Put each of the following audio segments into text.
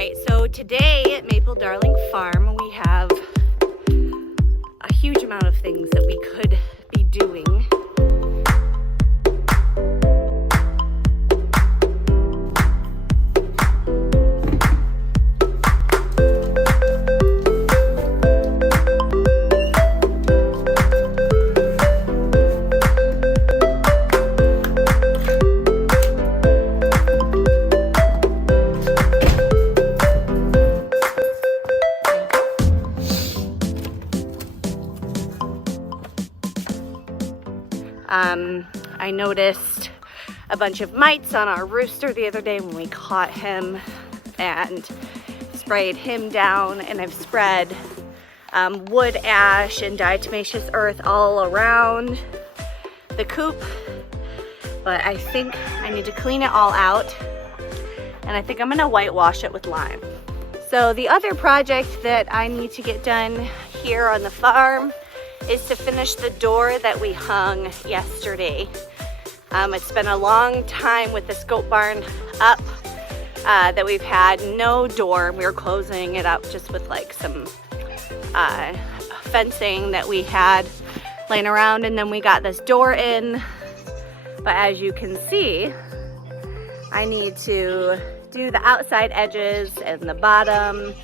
Alright, so today at Maple Darling Farm we have a huge amount of things that we could be doing. I noticed a bunch of mites on our rooster the other day when we caught him and sprayed him down, and I've spread wood ash and diatomaceous earth all around the coop, but I think I need to clean it all out, and I think I'm gonna whitewash it with lime. So the other project that I need to get done here on the farm is to finish the door that we hung yesterday. It's been a long time with this goat barn up that we've had no door. We were closing it up just with like some fencing that we had laying around, and then we got this door in. But as you can see, I need to do the outside edges and the bottom,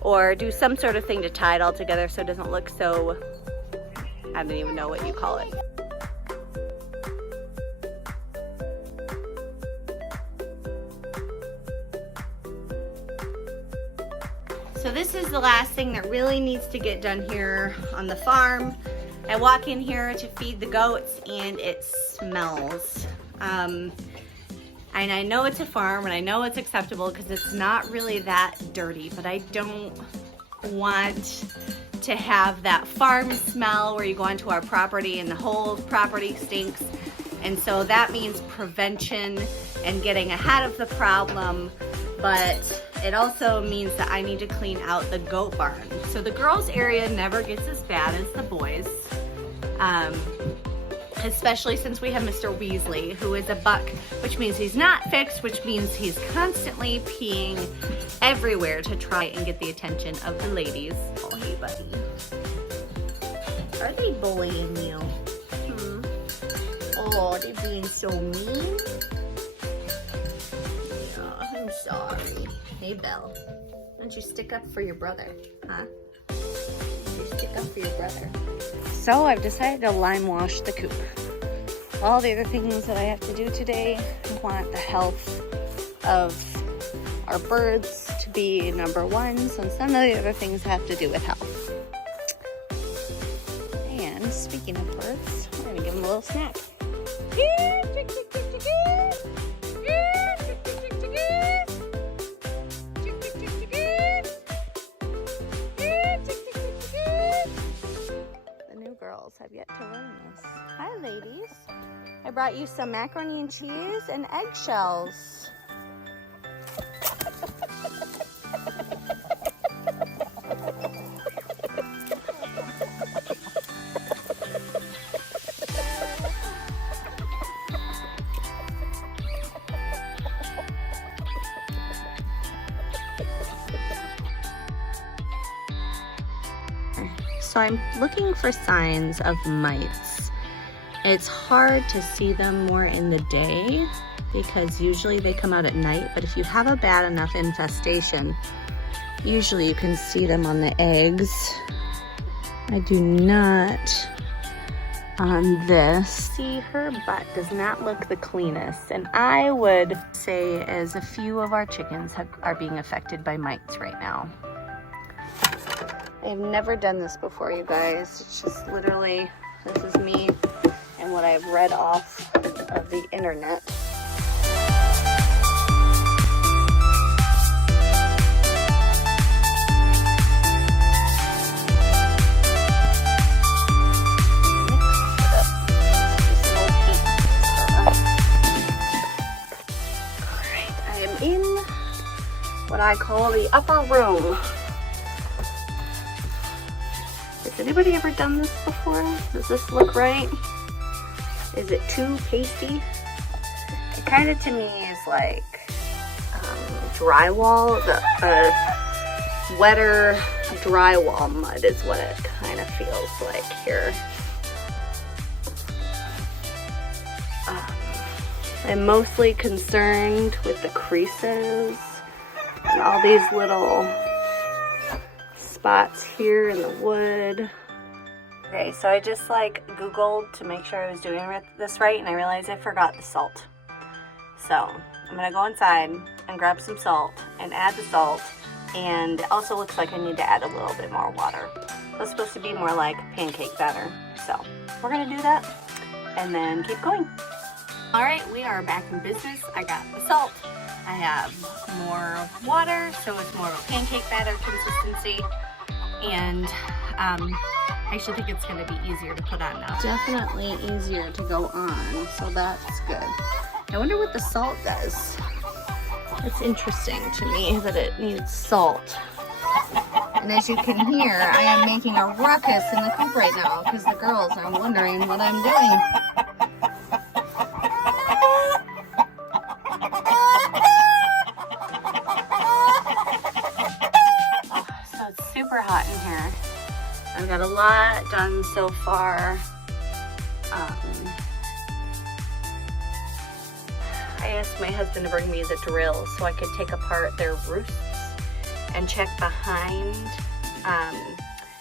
or do some sort of thing to tie it all together so it doesn't look so, I don't even know what you call it. So this is the last thing that really needs to get done here on the farm. I walk in here to feed the goats and it smells. And I know it's a farm and I know it's acceptable because it's not really that dirty, but I don't want to have that farm smell where you go onto our property and the whole property stinks. And so that means prevention and getting ahead of the problem, but it also means that I need to clean out the goat barn. So the girls' area never gets as bad as the boys, especially since we have Mr. Weasley, who is a buck, which means he's not fixed, which means he's constantly peeing everywhere to try and get the attention of the ladies. Oh, hey, buddy. Are they bullying you? Oh, they're being so mean. Oh, I'm sorry. Hey, Belle. Why don't you stick up for your brother, huh? Why don't you stick up for your brother? So I've decided to lime wash the coop. All the other things that I have to do today, I want the health of our birds to be number one, so some of the other things have to do with health. And speaking of birds, we're gonna give them a little snack. The new girls have yet to learn this. Hi, ladies. I brought you some macaroni and cheese and eggshells. So I'm looking for signs of mites. It's hard to see them more in the day because usually they come out at night, but if you have a bad enough infestation, usually you can see them on the eggs. I do not on this. See, her butt does not look the cleanest, and I would say as a few of our chickens are being affected by mites right now. I've never done this before, you guys. It's just literally, this is me and what I've read off of the internet. Alright, I am in what I call the upper room. Has anybody ever done this before? Does this look right? Is it too pasty? It kind of to me is like drywall, the wetter drywall mud is what it kind of feels like here. I'm mostly concerned with the creases and all these little spots here in the wood. Okay, so I just like Googled to make sure I was doing this right, and I realized I forgot the salt. So I'm gonna go inside and grab some salt and add the salt, and it also looks like I need to add a little bit more water. So it's supposed to be more like pancake batter. So we're gonna do that and then keep going. All right, we are back in business. I got the salt. I have more water, so it's more of a pancake batter consistency. And I actually think it's gonna be easier to put on now. Definitely easier to go on, so that's good. I wonder what the salt does. It's interesting to me that it needs salt. And as you can hear, I am making a ruckus in the coop right now because the girls are wondering what I'm doing. So it's super hot in here. I've got a lot done so far. I asked my husband to bring me the drill so I could take apart their roosts and check behind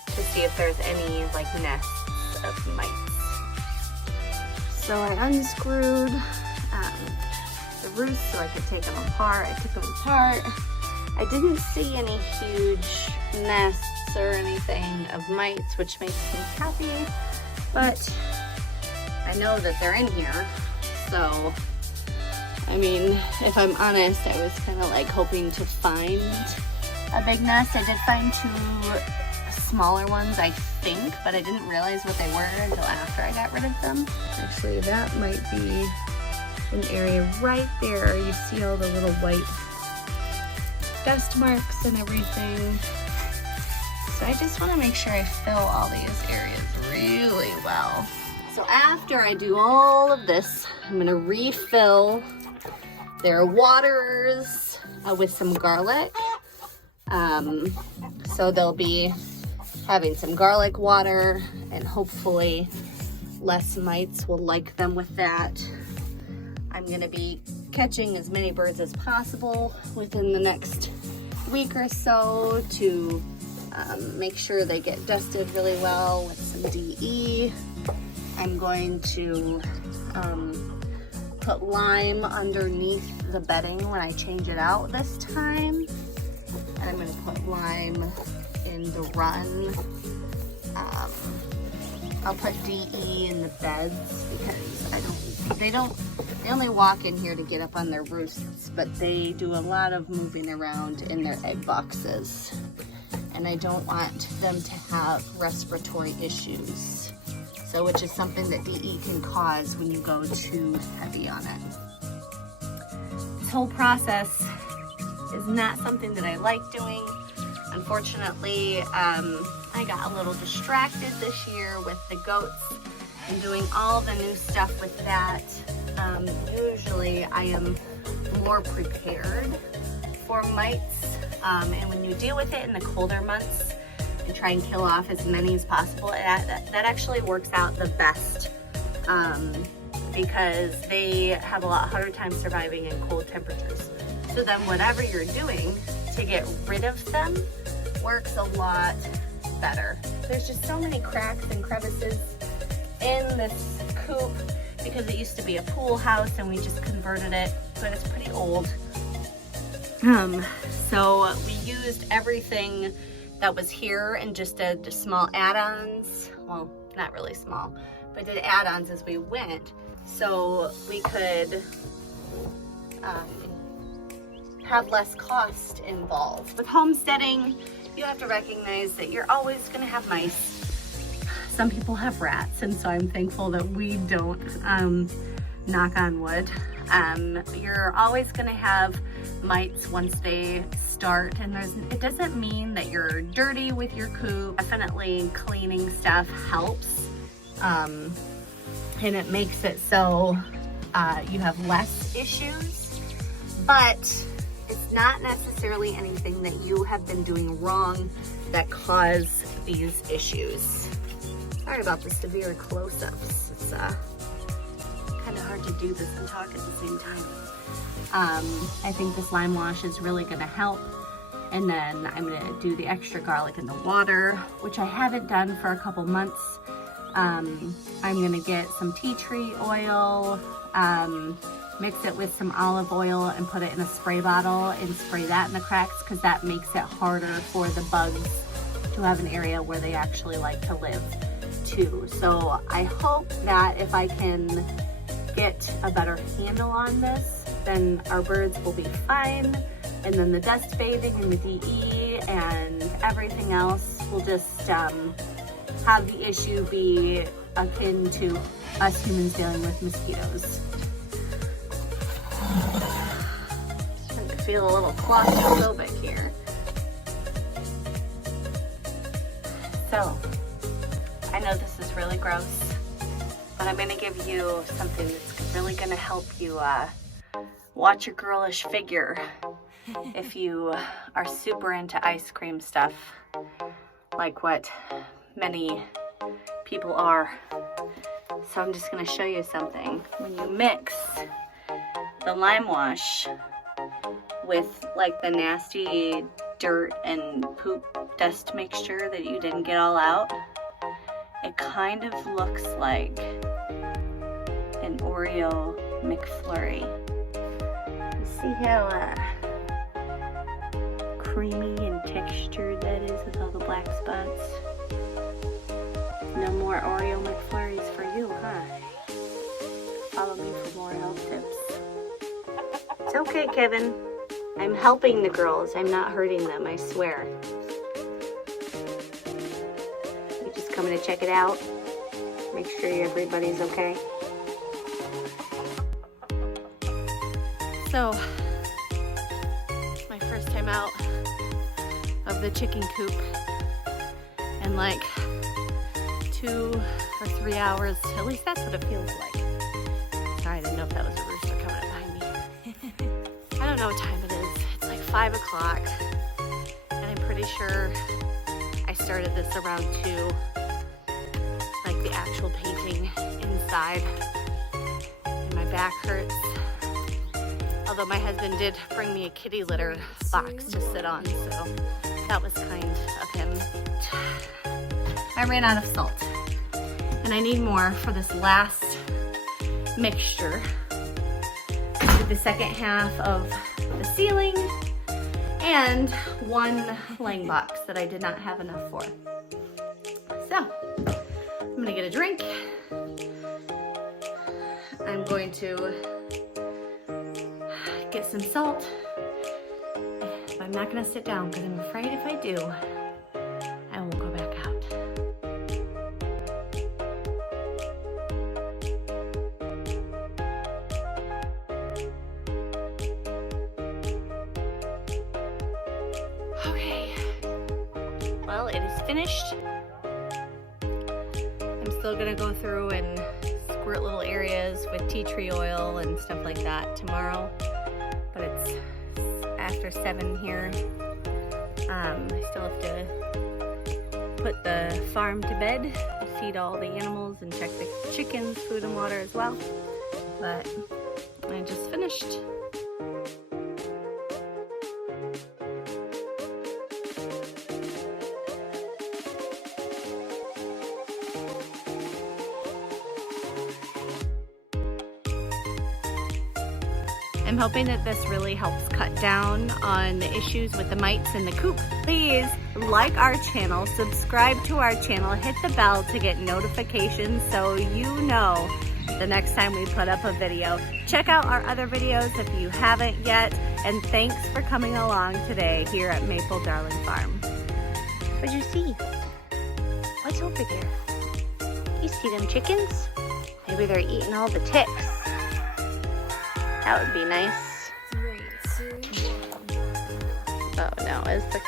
to see if there's any like nests of mites. So I unscrewed the roosts so I could take them apart. I took them apart. I didn't see any huge nests or anything of mites, which makes me happy, but I know that they're in here. So I mean, if I'm honest, I was kind of like hoping to find a big nest. I did find 2 smaller ones, I think, but I didn't realize what they were until after I got rid of them. Actually, that might be an area right there. You see all the little white dust marks and everything. So I just want to make sure I fill all these areas really well. So after I do all of this, I'm going to refill their waters with some garlic. So they'll be having some garlic water, and hopefully less mites will like them with that. I'm gonna be catching as many birds as possible within the next week or so to make sure they get dusted really well with some DE. I'm going to put lime underneath the bedding when I change it out this time. And I'm gonna put lime in the run. I'll put DE in the beds because they only walk in here to get up on their roosts, but they do a lot of moving around in their egg boxes. And I don't want them to have respiratory issues. So, which is something that DE can cause when you go too heavy on it. This whole process is not something that I like doing. Unfortunately, I got a little distracted this year with the goats and doing all the new stuff with that. Usually I am more prepared for mites, and when you deal with it in the colder months and try and kill off as many as possible, that actually works out the best, because they have a lot harder time surviving in cold temperatures. So then whatever you're doing to get rid of them works a lot better. There's just so many cracks and crevices in this coop because it used to be a pool house and we just converted it, but it's pretty old. So we used everything that was here and just did small add-ons. Well, not really small, but did add-ons as we went so we could have less cost involved. With homesteading, you have to recognize that you're always going to have mice. Some people have rats, and so I'm thankful that we don't, knock on wood. You're always going to have mites once they start, and it doesn't mean that you're dirty with your coop. Definitely cleaning stuff helps, and it makes it so you have less issues, but It's not necessarily anything that you have been doing wrong that cause these issues. Sorry about the severe close-ups. It's kind of hard to do this and talk at the same time. I think this lime wash is really gonna help. And then I'm gonna do the extra garlic in the water, which I haven't done for a couple months. I'm gonna get some tea tree oil, mix it with some olive oil and put it in a spray bottle and spray that in the cracks, because that makes it harder for the bugs to have an area where they actually like to live too. So I hope that if I can get a better handle on this, then our birds will be fine. And then the dust bathing and the DE and everything else will just have the issue be akin to us humans dealing with mosquitoes. I feel a little claustrophobic here. So, I know this is really gross, but I'm gonna give you something that's really gonna help you watch your girlish figure if you are super into ice cream stuff, like what many people are. So I'm just gonna show you something. When you mix the lime wash with like the nasty dirt and poop dust mixture that you didn't get all out, it kind of looks like an Oreo McFlurry. You see how creamy and textured that is with all the black spots? No more Oreo McFlurries for you, huh? Follow me for more health tips. It's okay, Kevin. I'm helping the girls. I'm not hurting them, I swear. You just coming to check it out? Make sure everybody's okay. So, it's my first time out of the chicken coop in like 2 or 3 hours. At least that's what it feels like. Sorry, I didn't know if that was a rooster coming up behind me. I don't know what time it is. It's like 5 o'clock, and I'm pretty sure I started this around 2, like the actual painting inside, and my back hurts. Although my husband did bring me a kitty litter box to sit on, so that was kind of him. I ran out of salt, and I need more for this last mixture. I did the second half of the ceiling and 1 laying box that I did not have enough for. So, I'm gonna get a drink. I'm going to get some salt. But I'm not gonna sit down because I'm afraid if I do, I won't go back out. Okay, well, it is finished. I'm still gonna go through and squirt little areas with tea tree oil and stuff like that tomorrow. But it's after 7 here. I still have to put the farm to bed, feed all the animals, and check the chickens' food and water as well. But I just finished. I'm hoping that this really helps cut down on the issues with the mites in the coop. Please like our channel, subscribe to our channel, hit the bell to get notifications so you know the next time we put up a video. Check out our other videos if you haven't yet, and thanks for coming along today here at Maple Darling Farm. What'd you see? What's over there? You see them chickens? Maybe they're eating all the ticks. That would be nice. Oh no, it's the